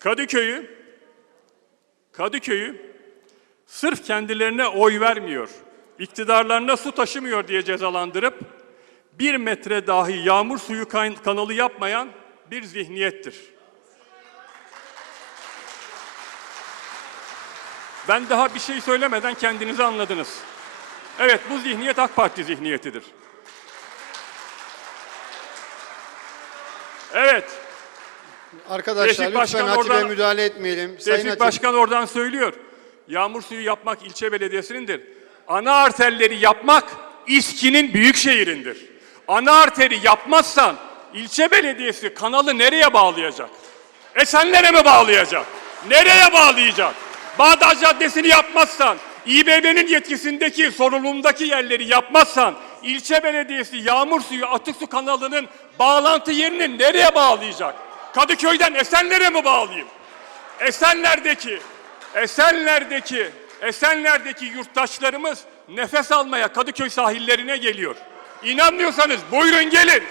Kadıköy'ü Kadıköy'ü sırf kendilerine oy vermiyor, iktidarlarına su taşımıyor diye cezalandırıp bir metre dahi yağmur suyu kan- kanalı yapmayan bir zihniyettir. Ben daha bir şey söylemeden kendinizi anladınız. Evet bu zihniyet AK Parti zihniyetidir. Evet, Arkadaşlar Tevfik lütfen Başkan oradan- müdahale etmeyelim. Sayın Başkan oradan söylüyor. Yağmur suyu yapmak ilçe belediyesinindir. Ana arterleri yapmak İSKİ'nin büyük şehirindir. Ana arteri yapmazsan ilçe belediyesi kanalı nereye bağlayacak? Esenler'e mi bağlayacak? Nereye bağlayacak? Bağdat Caddesi'ni yapmazsan, İBB'nin yetkisindeki, sorumluluğundaki yerleri yapmazsan, ilçe belediyesi yağmur suyu atık su kanalının bağlantı yerini nereye bağlayacak? Kadıköy'den Esenler'e mi bağlayayım? Esenler'deki, Esenler'deki, Esenler'deki yurttaşlarımız nefes almaya Kadıköy sahillerine geliyor. İnanmıyorsanız buyurun gelin.